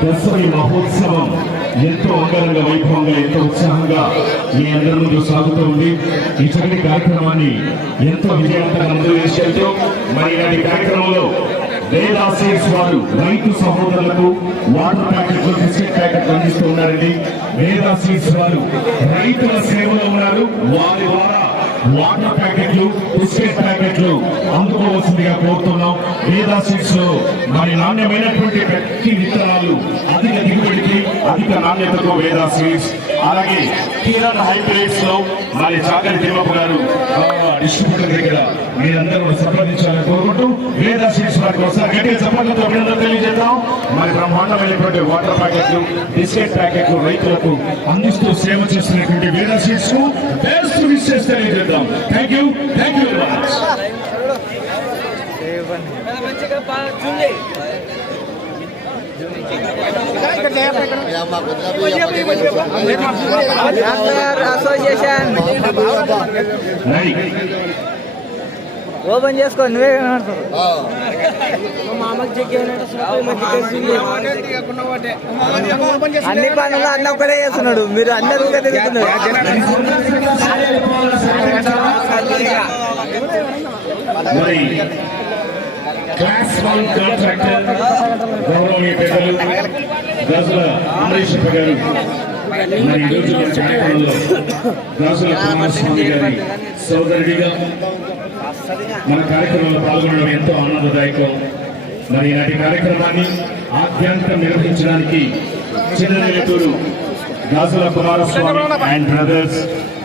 దసరా మహోత్సవం ఎంతో అంగరంగ వైభవంగా ఎంతో ఉత్సాహంగా మీ అందరి ముందు సాగుతూ ఉంది. ఈ చక్కటి కార్యక్రమాన్ని ఎంతో విజయవంతంగా ముందుకు తీసుకెళ్తూ మరి ఇలాంటి కార్యక్రమంలో వేదా సీడ్స్ వారు రైతు సహోదరులకు వాటర్ ప్యాకెట్లు బిస్కెట్ ప్యాకెట్లు అందిస్తూ ఉన్నారండి. వేదా సీడ్స్ వారు రైతుల సేవలో ఉన్నారు. వారి ద్వారా వాటర్ ప్యాకెట్లు బిస్కెట్ ప్యాకెట్లు అందుకోవాల్సిందిగా కోరుతున్నాం. వేదా సీడ్స్ లో మరి నాణ్యమైనటువంటి ప్రతి విత్తనాలు అధిక దిగుబడికి అధిక నాణ్యతతో వేదా సీడ్స్. అలాగే కిరణ్ హైబ్రిడ్స్ లో మరి చాకరి తిమ్మప్ప గారు డిస్ట్రిబ్యూటర్ దగ్గర మీరందరూ సంప్రదించాలని కోరుకుంటూ వేదా సీడ్స్ వారికి ఒకసారి గట్టిగా చప్పట్లతో అభినందనలు తెలియజేద్దాం. మరి బ్రహ్మాండమైనటువంటి వాటర్ ప్యాకెట్లు బిస్కెట్ ప్యాకెట్లు రైతులకు అందిస్తూ సేవ చేస్తున్నటువంటి వేదా సీడ్స్ కు బెస్ట్ విషెస్ తెలియజేద్దాం. Thank you very much. Open చేసుకో నువ్వే అన్ని పనులు అన్న ఒక్కడే చేస్తున్నాడు. మీరు అందరూ తిరుగుతున్నారు. క్లాస్ 1 కాంట్రాక్టర్ గౌరవనీయ పెద్దలు దాసుల అమరేశ్వర గారు మరి ఈరోజు మన కార్యక్రమంలో దాసుల కుమారస్వామి గారి సోదరుడిగా మన కార్యక్రమంలో పాల్గొనడం ఎంతో ఆనందదాయకం. మరి ఈనాటి కార్యక్రమాన్ని ఆద్యంతం నిర్వహించడానికి చిన్ననేలూరు దాసుల Kumaraswamy and brothers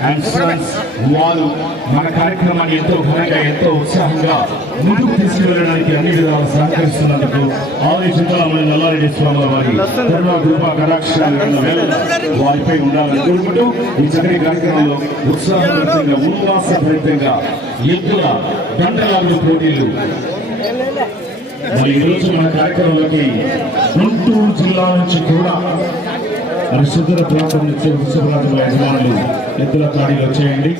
and Sons వారు మన కార్యక్రమాన్ని ఎంతో ఘనంగా ఎంతో ఉత్సాహంగా ముందుకు తీసుకువెళ్ళడానికి అన్ని విధాలు సహకరిస్తున్నందుకు ఆలోచించాలని నల్లారెడ్డి స్వామి వారి కృపా కటాక్షాలు వారిపై ఉండాలని కోరుకుంటూ ఈ చక్కటి కార్యక్రమంలో ఉత్సాహభరితంగా ఉల్లాసభరితంగా ఎద్దుల దండలాలు పోటీలు. మరి ఈరోజు మన కార్యక్రమంలోకి గుంటూరు జిల్లా నుంచి కూడా మరి సుదూర ప్రాంతం నుంచి వృషభరాజుల యజమానులు ఎద్దుల కాడిలో చేయండి.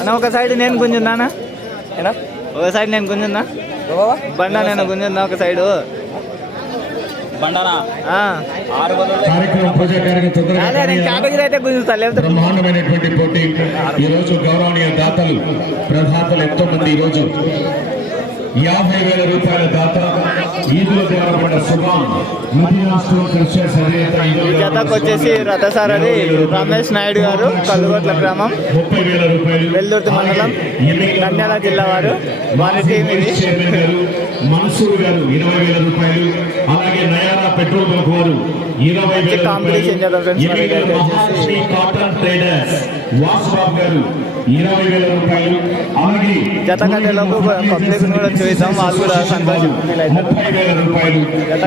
అన్న ఒక సైడ్ నేను గుంజున్నానా, ఒక సైడ్ నేను గుంజున్నా, బండా నేను గుంజున్నా ఒక సైడు బ్రహ్మాండమైనటువంటి పోటీ. ఈ రోజు గౌరవనీయ దాతలు ప్రధాతలు ఎంతో మంది ఈ రోజు 50,000 రూపాయల దాత ఈదుల ద్వారా పడ్డ సుభాన్ జతకు వచ్చేసి రథసారథి రమేష్ నాయుడు గారు, కల్లుగొట్ల గ్రామం, 30,000 రూపాయలు. వెల్దుర్తి మండలం, నంద్యాల జిల్లా వారు. వారి టీం ఇది. మన్సూర్ గారు 20,000 రూపాయలు. అలాగే నయారా పెట్రోల్ బంక్ వారు 20,000 కాంపిటీషన్ కాటన్ ట్రేడర్స్ వాసుబాబు గారు 20,000 రూపాయలు. అలాగే జత కట్టేలోపు పబ్లిక్ కూడా చూద్దాం, వాళ్ళు కూడా సంతోషం. 30,000 రూపాయలు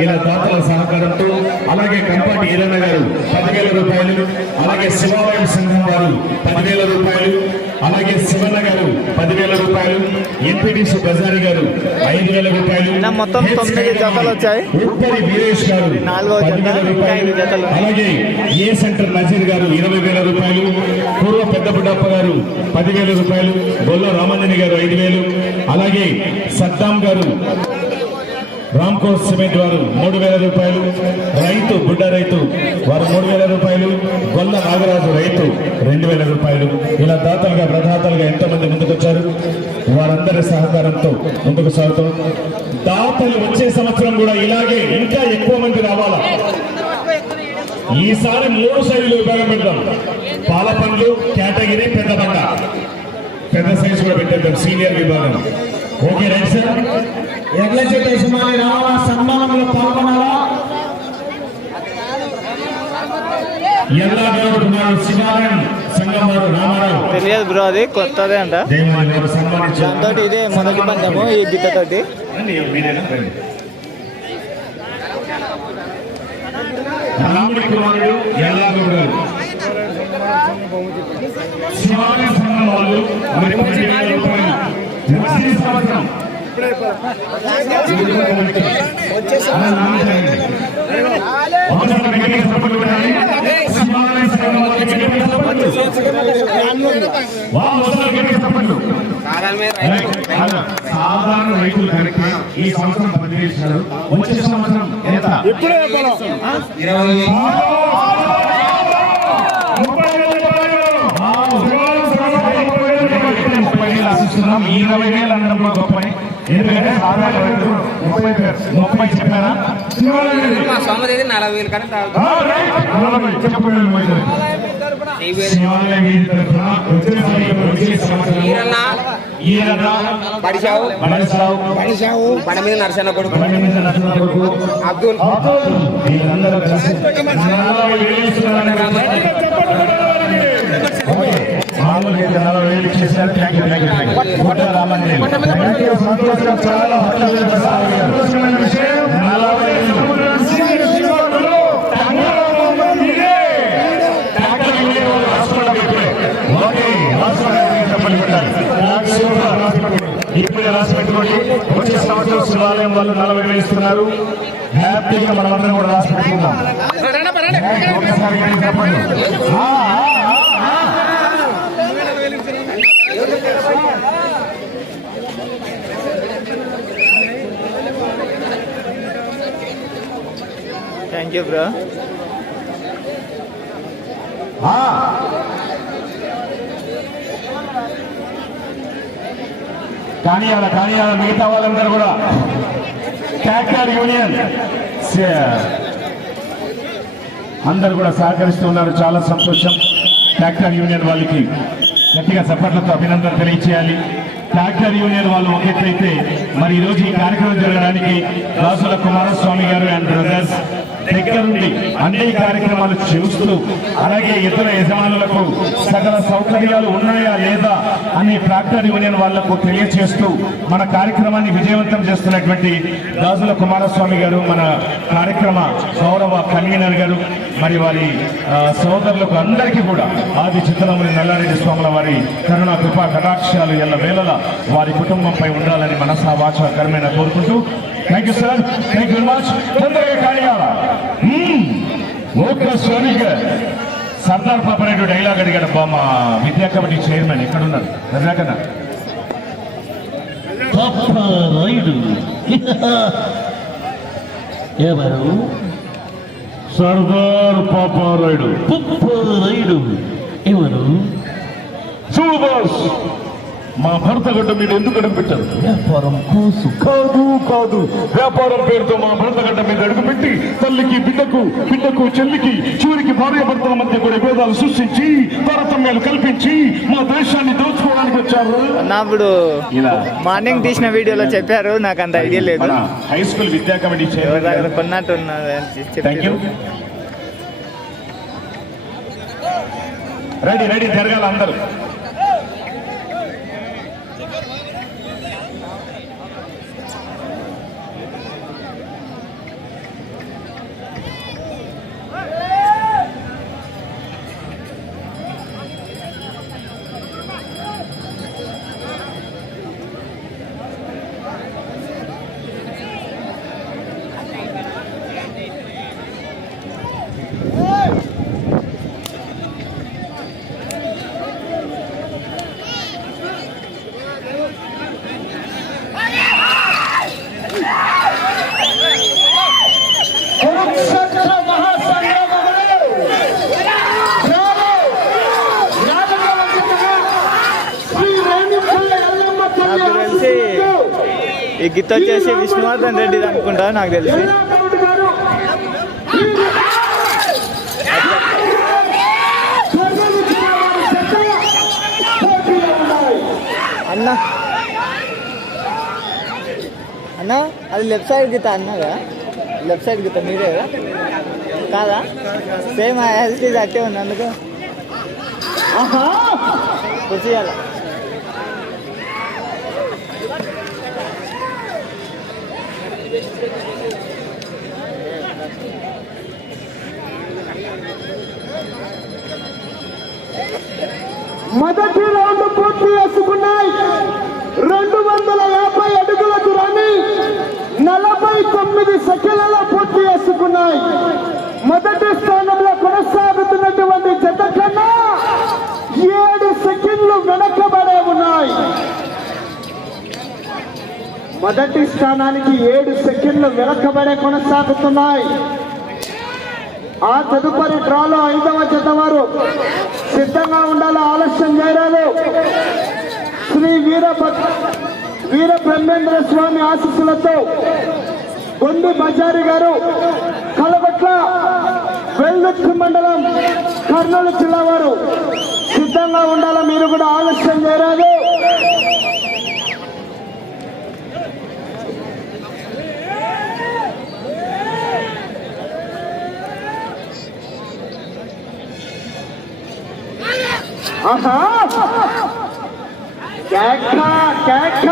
ఇలా దాతల సహకారంతో. అలాగే కంపాటి ఈరన్న గారు 10,000 రూపాయలు. అలాగే శివాలయం సంఘం వారు 10,000 రూపాయలు. అలాగే శివన్న గారు 10,000 రూపాయలు. ఎంపీటీసీ బజారి గారు 5,000 రూపాయలు. మొత్తం 9 జతలు వచ్చాయి. ఉప్పరి వీరేష్ గారు 10,000 రూపాయలు. అలాగే ఏ సెంటర్ నజీర్ గారు 20,000 రూపాయలు. పూర్వ పెద్దబుడ్డప్ప గారు 10,000 రూపాయలు. బొల్ల రామంజని గారు 5,000. అలాగే సద్దాం గారు రామ్కో సిమెంట్ వారు 3,000 రూపాయలు. రైతు బుడ్డ రైతు వారు 3,000 రూపాయలు. గొల్ల నాగరాజు రైతు 2,000 రూపాయలు. ఇలా దాతలుగా ప్రదాతలుగా ఎంతమంది ముందుకొచ్చారు. వారందరి సహకారంతో ముందుకు సాగుతాం. దాతలు వచ్చే సంవత్సరం కూడా ఇలాగే ఇంకా ఎక్కువ మంది రావాలా. ఈసారి 3 సైజులు విభాగం పెడతాం. పాల పండ్లు కేటగిరీ, పెద్ద బండ, పెద్ద సైజు కూడా పెట్టేద్దాం, సీనియర్ విభాగం. Okay right sir. ఎడ్ల చేత యజమాని రావాలా, సన్మానంలో పాల్గొనాలా. శివాలయం సంఘం వారు రామారావు తెలియదు బ్రో, అది కొత్తదే అంట. దాంతో ఇదే మొదటి పందెము ఈ దిక్కతోటి. రాముడి కుమారుడు ఎల్లాగౌడ్ గారు శివాలయం సంఘం వాళ్ళు 10,000 రూపాయలు. వచ్చే సంవత్సరం సాధారణ రైతులు కరెక్ట్ ఈ సంవత్సరం 10 ఇచ్చారు. వచ్చే సంవత్సరం ఎంత? ఆశిస్తున్నాం. 20,000 అనడం కూడా గొప్ప. ఎందుకంటే సాధారణ రైతులు 30 చెప్పారా? సోమదేవి 40,000 కానీ బండమీద నరసన్న కొడుకు అబ్దుల్ వీళ్ళందరూ కలిసి 40,000 ఇచ్చేసారు. సంతోషం. చాలా సంతోషమైన విషయం. 40,000 ఇప్పుడే రాసి పెట్టుకోండి. వచ్చే సంవత్సరం శివాలయం వాళ్ళు 40,000 ఇస్తున్నారు. హ్యాపీగా మనం అందరం కూడా రాసి పెట్టుకుందాం. ఒకసారి చెప్పండి. Thank you bro. కానీ మిగతా వాళ్ళందరూ కూడా ట్రాక్టర్ యూనియన్ అందరూ కూడా సహకరిస్తున్నారు. చాలా సంతోషం. ట్రాక్టర్ యూనియన్ వాళ్ళకి గట్టిగా చప్పట్లతో అభినందన తెలియచేయాలి. ట్రాక్టర్ యూనియన్ వాళ్ళు ఒక ఎత్తైతే మరి ఈరోజు ఈ కార్యక్రమం జరగడానికి రాజుల కుమారస్వామి గారు అండ్ బ్రదర్స్ దగ్గరుండి అన్ని కార్యక్రమాలు చూస్తూ అలాగే ఇతర యజమానులకు సకల సౌకర్యాలు ఉన్నాయా లేదా అని ట్రాక్టర్ యూనియన్ వాళ్లకు తెలియచేస్తూ మన కార్యక్రమాన్ని విజయవంతం చేస్తున్నటువంటి రాజుల కుమారస్వామి గారు, మన కార్యక్రమ గౌరవ కన్వీనర్ గారు, మరి వారి సోదరులకు అందరికీ కూడా ఆది చిత్తలముని నల్లారెడ్డి స్వాముల వారి కరుణ కృపా కటాక్షాలు ఎల్ల వేళలా వారి కుటుంబంపై ఉండాలని మనసా వాచ కర్మేణ కోరుకుంటూ thank you sir. Thank you very much. తొందరగా కానియాల స్వామిగా సర్దార్ పాపరెడ్డి డైలాగ్ అడిగాడు. మా విద్యా కమిటీ చైర్మన్ ఎక్కడున్నారు? రజాకన్నా పాపారాయుడు ఎవరు? సర్దార్ పాపారాయుడు. పాపారాయుడు ఎవరు? సుభాష్ మా భర్త గడ్డ మీద ఎందుకు అడుగు పెట్టారు? వ్యాపారం కోసు కాదు వ్యాపారం పేరుతో మా భర్త గడ్డ మీద అడుగుపెట్టి తల్లికి బిడ్డకు చెల్లికి చివరికి భార్య భర్తల మధ్య కూడా భేదాలు సృష్టించి తారతమ్యాలు కల్పించి మా దేశాన్ని దోచుకోవడానికి వచ్చారు. అప్పుడు ఇలా మార్నింగ్ తీసిన వీడియోలో చెప్పారు. నాకు అంత ఐడియా లేదు. హై స్కూల్ విద్యా కమిటీ చైర్మన్ కొన్నట్టు రెడీ జరగాల అందరూ. ఈ గీత వచ్చేసి విష్ణువర్ధన్ రెడ్డి అనుకుంటా నాకు తెలిసి. అన్నా అది లెఫ్ట్ సైడ్ గీత అన్నదా? లెఫ్ట్ సైడ్ గీత మీరే కాదా? సేమ్ యాజ్ ఇట్ ఈజ్ అట్టే ఉంది. అందుకు కూర్చోయాల. మొదటి రౌండ్ పూర్తి చేసుకున్నాయి. 250 అడుగుల దూరాన్ని 49 సెకండ్లలో పూర్తి చేసుకున్నాయి. మొదటి స్థానంలో కొనసాగుతున్నటువంటి జత కన్నా 7 సెకండ్లు మొదటి స్థానానికి 7 సెకండ్లు వెనకబడే కొనసాగుతున్నాయి. ఆ తదుపరి డ్రాలో 5వ జత వారు సిద్ధంగా ఉండాలి, ఆలస్యం చేయరాదు. శ్రీ వీర బ్రహ్మేంద్ర స్వామి ఆశీస్సులతో గొండి బజారి గారు కలగట్ల వెల్లుత్తి మండలం కర్నూలు జిల్లా వారు సిద్ధంగా ఉండాలి, మీరు కూడా ఆలస్యం చేయరాదు. ఆహా కేక కేక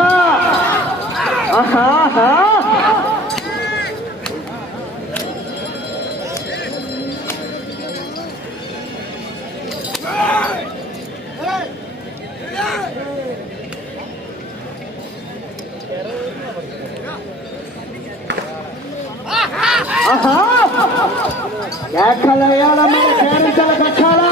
ఆహా ఆహా కేకలు వేయాలా, మీరు కేరింతలు కట్టాలా.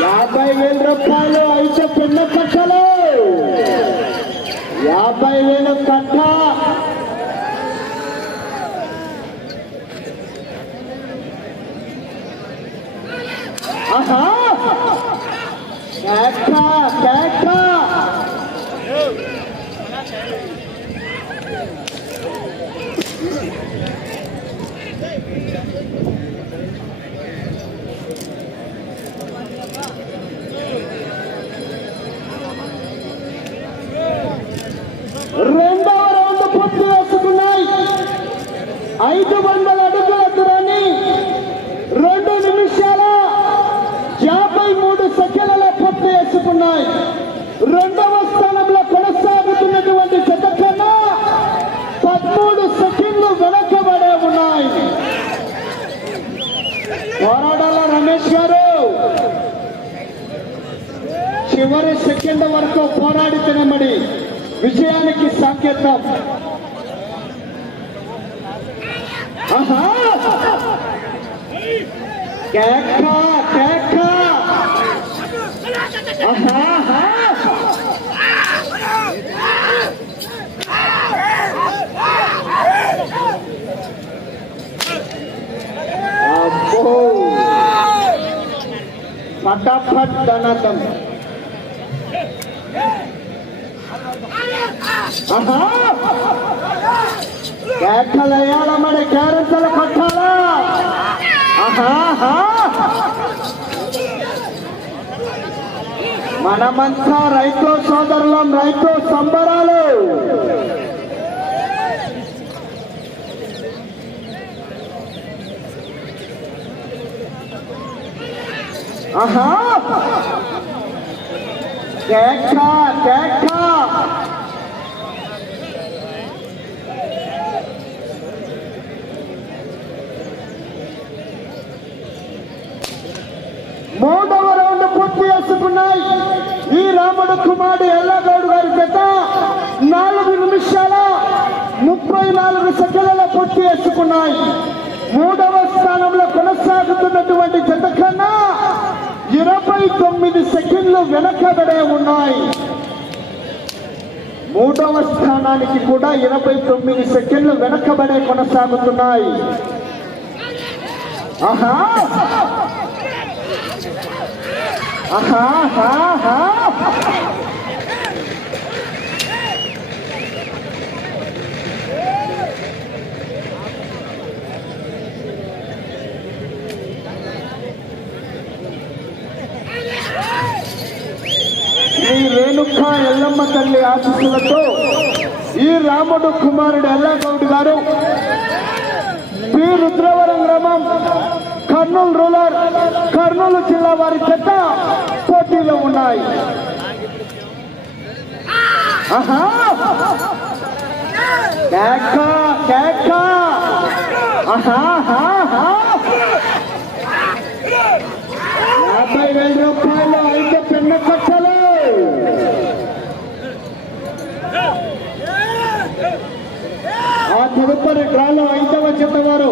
50,000 రూపాయలు అయితే పిన్న కట్టలు, 50,000 కట్ట. ఆహా కేక కేక రెండవ రౌండ్ పూర్తి చేసుకున్నాయి. 500 అడుగుల దూరాన్ని 2 నిమిషాల 53 సెకండ్లలో పూర్తి చేసుకున్నాయి. రెండవ స్థానంలో కొనసాగుతున్నటువంటి జత కన్నా 13 సెకండ్లు వెనకబడే ఉన్నాయి. పోరాడాల రమేష్ గారు, చివరి సెకండ్ వరకు పోరాడితేనే మరి విజయానికి సంకేతం. ఆహా కేక కేక ఆహా అబ్బో ఫటాఫట్ ధనాథం. కేకలు వేయాలా, మరి కేరింతలు కట్టాలా. మనమంతా రైతు సోదరులం, రైతు సంబరాలు. ఆహా కేక కేక మూడవ రౌండ్ పూర్తి చేసుకున్నాయి. ఈ రాముడు కుమారుడు ఎల్లగౌడ్ గారి జత 4 నిమిషాల 34 సెకండ్ల పూర్తి చేసుకున్నాయి. మూడవ స్థానంలో కొనసాగుతున్నటువంటి జత కన్నా 29 సెకండ్లు వెనకబడే ఉన్నాయి. మూడవ స్థానానికి కూడా 29 సెకండ్లు వెనకబడే కొనసాగుతున్నాయి. ఆహా ఆహా ఆహా శ్రీ రేణుక ఎల్లమ్మ తల్లి ఆశీస్సులతో ఈ రాముడు కుమారుడు ఎల్లగౌడ్ గారు పి రుద్రవరం గ్రామం కర్నూలు రూరల్ కర్నూలు జిల్లా వారి జత పోటీలో ఉన్నాయి. ఆహా కేక కేక ఆహా 50,000 రూపాయలు అయితే పెన్న కట్టలు. ఆ తదుపరి డ్రాలో 5వ జత వారు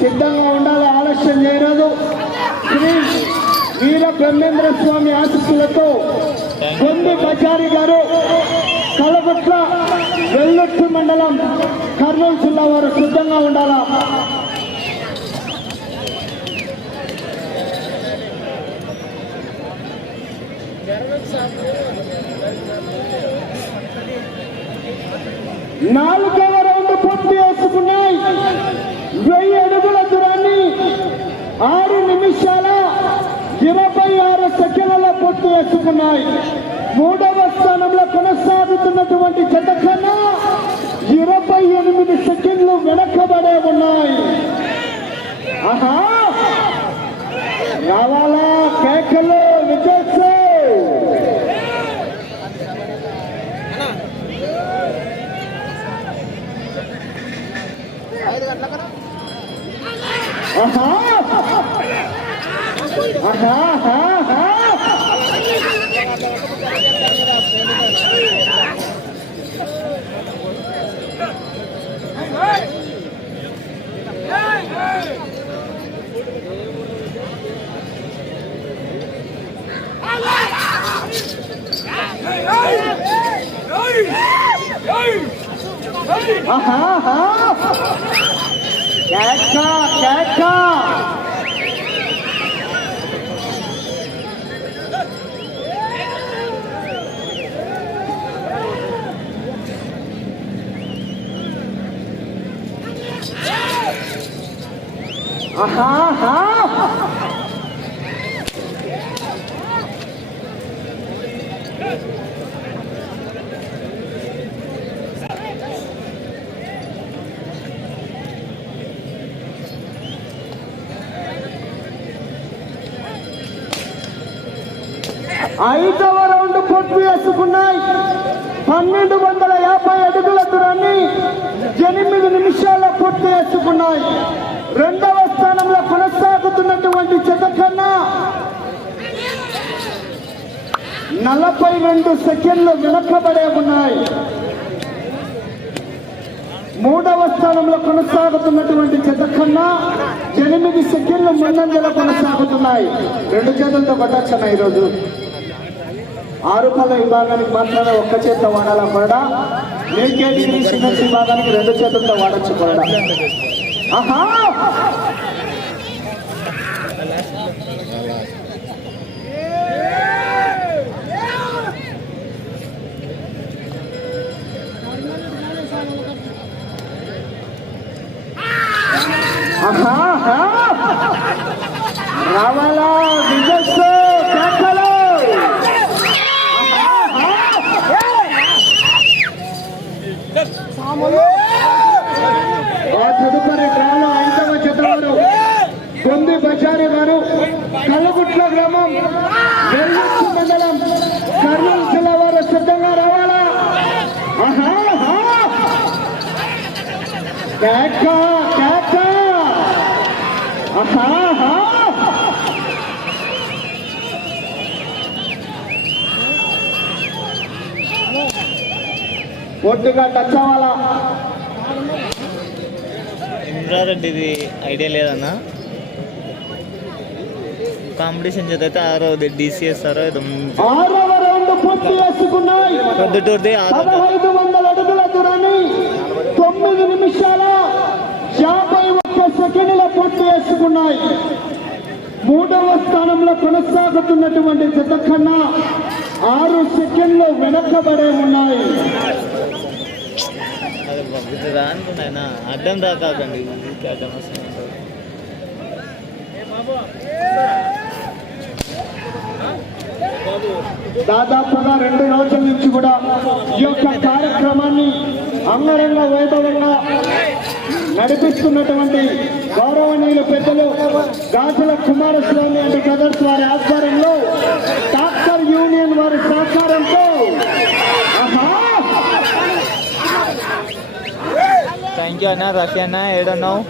సిద్ధంగా ఉండాలి, ఆలస్యం చేయరాదు. శ్రీ వీర బ్రహ్మేంద్ర స్వామి ఆశీస్సులతో గొంది బజారి గారు, కలగుట్ల వెల్లొట్టు మండలం, కర్నూలు జిల్లా వారు సిద్ధంగా ఉండాలా. నాలుగవ రౌండ్ పూర్తి చేసుకున్నాయి. 1000 అడుగుల దూరాన్ని 6 నిమిషాల 26 సెకండ్లలో పూర్తి చేసుకున్నాయి. మూడవ స్థానంలో కొనసాగుతున్నటువంటి జత కన్నా 28 సెకండ్లు వెనకబడే ఉన్నాయి. ఆహా, రావాలా కేకలు విజయ్. ఆహా ఆహా ఆహా కేక కేక. ఆహా. 5వ రౌండ్ పూర్తి చేసుకున్నాయి. 1250 అడుగుల దూరాన్ని 8 నిమిషాల పూర్తి చేసుకున్నాయి. రెండవ స్థానంలో కొనసాగుతున్నటువంటి జత కన్నా 42 సెకండ్లు వెనకబడే ఉన్నాయి. మూడవ స్థానంలో కొనసాగుతున్నటువంటి జత కన్నా 8 సెకండ్లు ముందంజలో కొనసాగుతున్నాయి. 2 చేతులతో కొట్టచ్చన్న. ఈరోజు 6 పళ్ళ విభాగానికి మాత్రమే ఒక్క చేతితో వాడాలా కొరడా. నీకేది సిమెంట్ విభాగానికి 2 చేతులతో వాడచ్చు కొరడా. ఆహా, రావాలా విజయ్ కేకలు. తదుపరి డ్రాలో 5వ జత వారు గొంది బజారి గారు, కల్లగుట్ల గ్రామం, వెల్లూరు మండలం, కర్నూలు జిల్లా వారు సిద్ధంగా రావాలా. కేక కేక. ఒట్టుగా టచ్ అవ్వాలా. ఇంద్రారెడ్డిది ఐడియా లేదన్నా. కాంపిటీషన్ చేస్తే 6వది DCS 6వ రౌండ్ పూర్తి చేసుకున్నాయి. 1500 అడుగుల దూరాన్ని 9 నిమిషాల 51 సెకండ్ల పూర్తి చేసుకున్నాయి. మూడవ స్థానంలో కొనసాగుతున్నటువంటి జత కన్నా 6 సెకండ్లు వెనకబడే ఉన్నాయి. అనుకున్నా అడ్డం రాకండి. దాదాపుగా 2 రోజుల నుంచి కూడా ఈ యొక్క కార్యక్రమాన్ని అంగరంగ వైభవంగా నడిపిస్తున్నటువంటి గౌరవనీయులు పెద్దలు గాజుల కుమారస్వామి అండ్ బ్రదర్స్ వారి ఆధ్వర్యంలో, డాక్టర్ యూనియన్ వారి సహకారంతో థ్యాంక్ యూ అన్న. రఫీ అన్న ఏడన్నావు?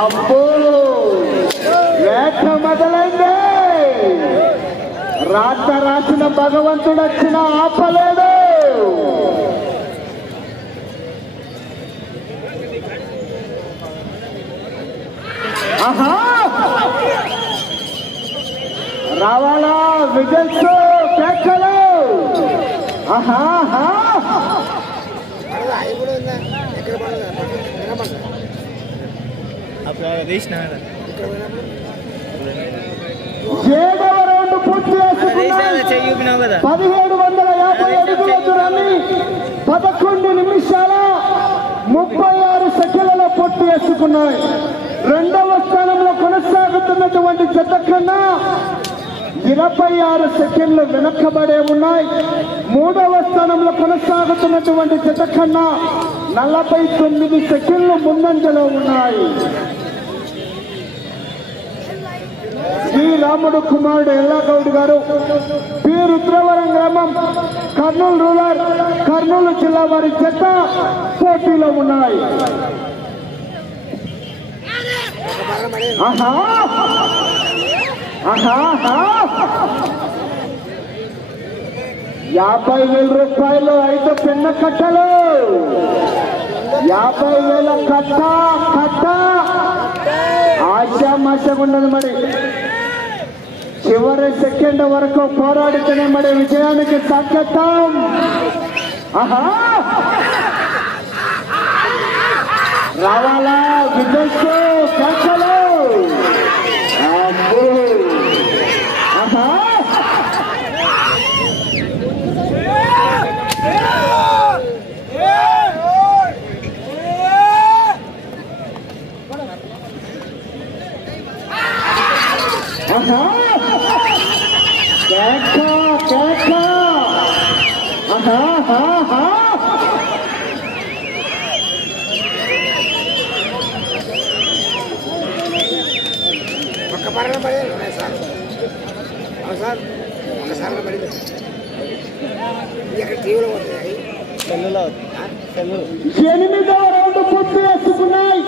అబ్బో వేట మొదలైంది. రాత రాసిన భగవంతుడు వచ్చిన ఆపలేడు. ఆహా రావాలా విజల్స్ కేకలు. ఆహా ఏడవ రౌండ్ పూర్తి చేసుకున్నాయి. 1750 అడుగుల దూరాన్ని 11 నిమిషాల 36 సెకండ్లలో పూర్తి చేసుకున్నాయి. రెండవ స్థానంలో కొనసాగుతున్నటువంటి జత కన్నా 26 సెకండ్లు వెనక్కబడే ఉన్నాయి. మూడవ స్థానంలో కొనసాగుతున్నటువంటి జత కన్నా 49 సెకండ్లు ముందంజలో ఉన్నాయి. శ్రీ రాముడు కుమారుడు ఎల్లాగౌడ్ గారు, పి రుద్రవరం గ్రామం, కర్నూలు రూరల్, కర్నూలు జిల్లా వారి జత పోటీలో ఉన్నాయి. ఆహా ఆహా 50,000 రూపాయలు 5 పెన్న కట్టలు. 50,000 కట్ట ఆశామాషగా ఉండదు. మరి చివరి సెకండ్ వరకు పోరాడితేనే మరి విజయానికి సాధ్యతం. ఆహా రావాలా విజయ్ కేకలు. ఆహా ఎనిమిదవ రౌండ్ పూర్తి చేసుకున్నాయి.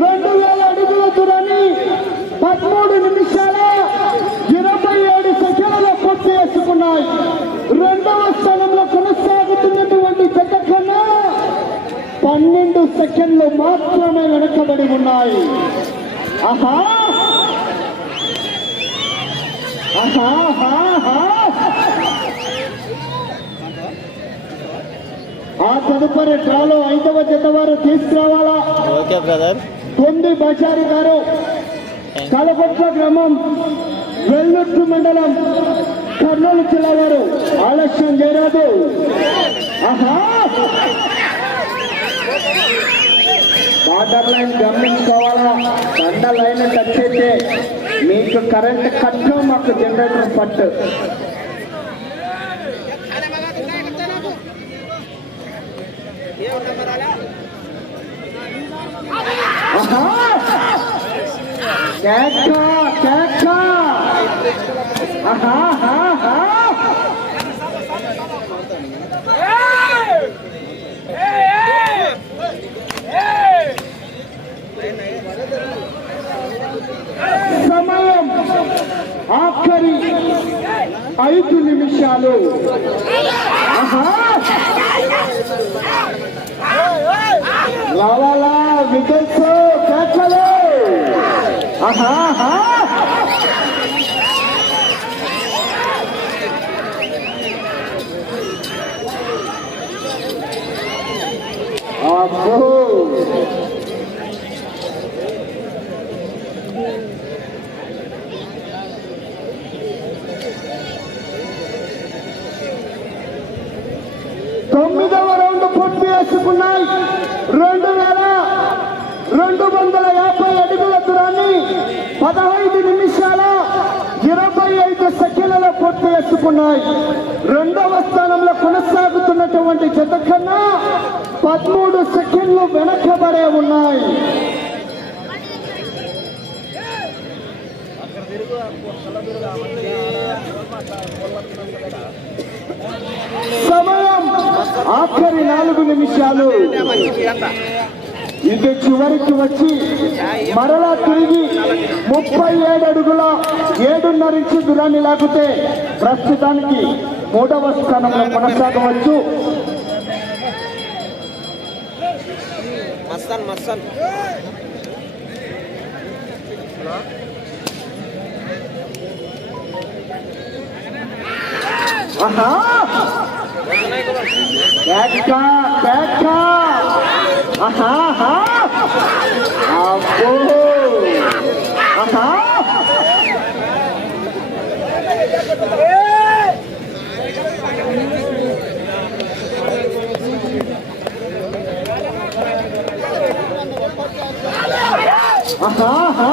2000 అడుగుల దూరాన్ని 13 నిమిషాల 27 సెకండ్లలో పూర్తి చేసుకున్నాయి. రెండవ స్థానంలో కొనసాగుతున్నటువంటి జత కన్నా 12 సెకండ్లు మాత్రమే వెనకబడి ఉన్నాయి. ఆహా ఆ తదుపరి డ్రాలో 5వ జత వారు తీసుకురావాలా. Okay brother. తొండి బజారి గారు, కలగొట్ల గ్రామం, వెల్లుట్టు మండలం, కర్నూలు జిల్లా వారు ఆలస్యం చేయరాదు. ఆహా బార్డర్ లైన్ గమనించుకోవాలా. దండ లైన్ టచ్ అయితే మీకు కరెంట్ కట్టు, మాకు జనరేటర్ పట్టు. ఆహా కేక ఆహా సమయం ఆఖరి 5 నిమిషాలు. రావాలా వికెట్స్ కేకలు. అబ్బో తొమ్మిదవ రౌండ్ పూర్తి చేసుకున్నాయి. 2250 అడుగుల దూరాన్ని 15 నిమిషాల 25 సెకండ్లలో పూర్తి చేసుకున్నాయి. రెండవ స్థానంలో కొనసాగుతున్నటువంటి జత కన్నా 13 సెకండ్లు వెనకబడే ఉన్నాయి. సమయం ఆఖరి 4 నిమిషాలు. ఇది చివరికి వచ్చి మరలా తిరిగి 37 అడుగుల 7.5 ఇంచు దూరాన్ని లాగితే ప్రస్తుతానికి 3వ స్థానంలో కొనసాగవచ్చు. మస్తాన్ మస్తాన్ ఆహా కేక కేక ఆహా ఆహా అబ్బో ఆహా ఆహా ఆహా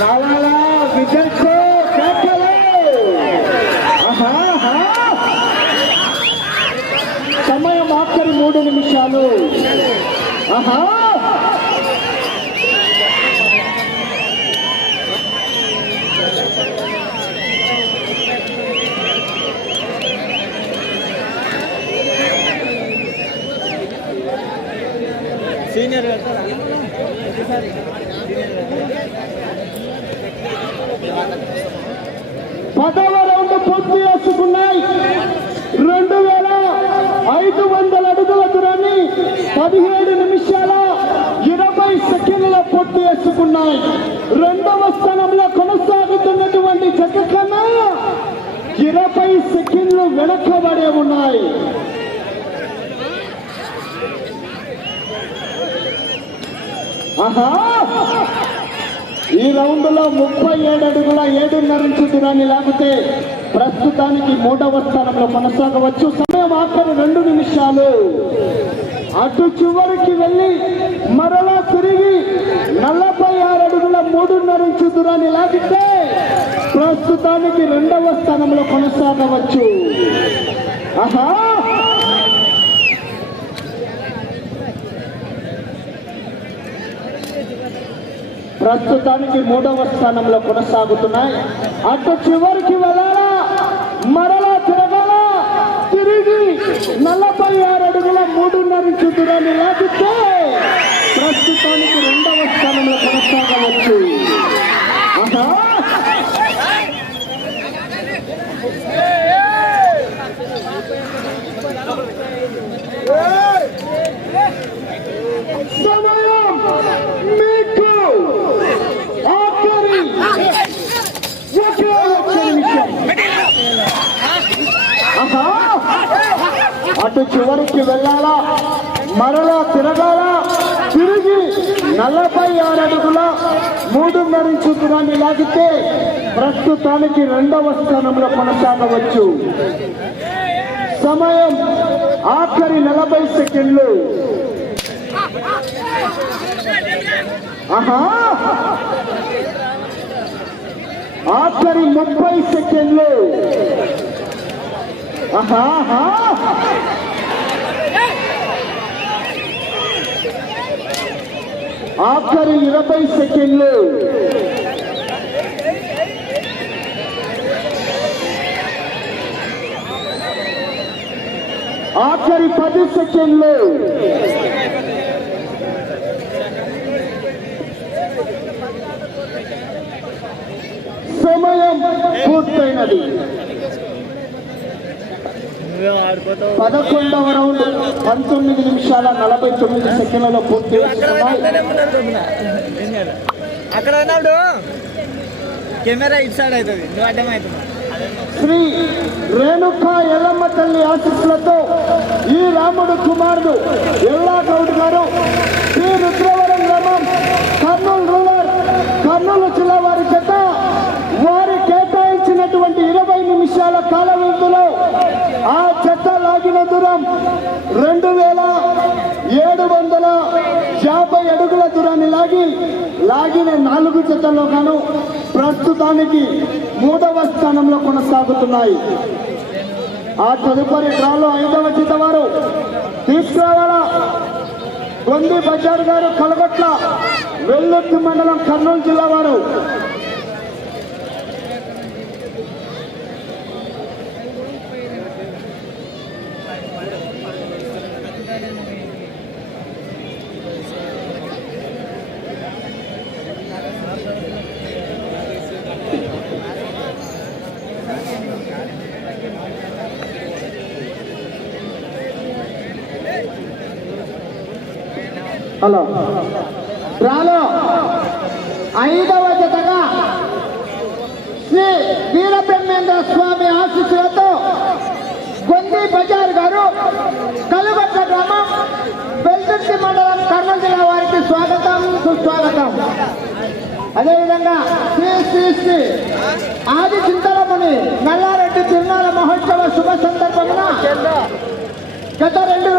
రావాలా విజర్కో కేకలే ఆహా ఆహా సమయం ఆఖరి 3 నిమిషాలు. ఆహా సీనియర్ 10వ రౌండ్ పూర్తి చేసుకున్నాయి. 2500 అడుగుల దూరాన్ని 17 నిమిషాల 20 సెకండ్ల పూర్తి చేసుకున్నాయి. 2వ స్థానంలో కొనసాగుతున్నటువంటి జత కన్నా 20 సెకండ్లు వెనకబడే ఉన్నాయి. ఆహా ఈ రౌండ్ లో 37 అడుగుల 7.5 ఇంచు దూరాన్ని లాగితే ప్రస్తుతానికి 3వ స్థానంలో కొనసాగవచ్చు. సమయం ఆఖరి 2 నిమిషాలు. అటు చివరికి వెళ్ళి మరలా తిరిగి 46 అడుగుల 3.5 ఇంచు దూరాన్ని లాగితే ప్రస్తుతానికి 2వ స్థానంలో కొనసాగవచ్చు. ఆహా ప్రస్తుతానికి 3వ స్థానంలో కొనసాగుతున్నాయి. అటు చివరికి వెళ్ళాలా మరలా తిరగాలా తిరిగి 46 అడుగుల 3.5 ఇంచు దూరాన్ని లాగితే ప్రస్తుతానికి 2వ స్థానంలో కొనసాగవచ్చు. ఆహా సమయం మీకు ఆఖరి 1 నిమిషం. ఆహా అటు చివరికి వెళ్ళాలా మరలా తిరగాలా తిరిగి 46 అడుగుల 3.5 ఇంచు దూరాన్ని లాగితే ప్రస్తుతానికి 2వ స్థానంలో కొనసాగవచ్చు. సమయం ఆఖరి 40 సెకండ్లు. ఆహా ఆఖరి 30 సెకండ్లు. ఆహా ఆఖరి 20 సెకండ్లు. ఆఖరి 10 సెకండ్లు. సమయం పూర్తయినది. 11వ రౌండ్ 19 నిమిషాల 49 సెకండ్లలో పూర్తి చేసుకున్నాయి. అక్కడ ఉన్నాడు కెమెరా ఇటు సైడ్ అవుతుంది, నువ్వు అడ్డమవుతున్నావు. శ్రీ రేణుకా ఎల్లమ్మ తల్లి ఆశీస్సులతో ఈ రాముడు కుమారుడు ఎల్లా గౌడ్ గారు శ్రీ రుద్రవరం గ్రామం కర్నూలు రూరల్ కర్నూలు జిల్లా వారి చేత వారి కేటాయించినటువంటి 20 నిమిషాల కాల వ్యవధిలో ఆ చెత్త లాగిన దూరం 2750 అడుగుల దూరాన్ని లాగిన 4 జతల్లో గాను ప్రస్తుతానికి 3వ స్థానంలో కొనసాగుతున్నాయి. ఆ తదుపరి డ్రాలో 5వ జత వారు తీసుకురావాలా గొంది బజార్ గారు కలగొట్ల వెల్లుర్తి మండలం కర్నూలు జిల్లా వారు. హలో డ్రాలో 5వ జతగా శ్రీ వీరబ్రహ్మేంద్ర స్వామి ఆశీస్సులతో గొంది బజార్ గారు కలుగట్ల గ్రామం వెల్దుర్తి మండలం కర్నూలు జిల్లా వారికి స్వాగతం సుస్వాగతం. అదేవిధంగా శ్రీ శ్రీ శ్రీ ఆది చింతలముని నల్లారెడ్డి తిరునాళ్ళ మహోత్సవ శుభ సందర్భమున గత 2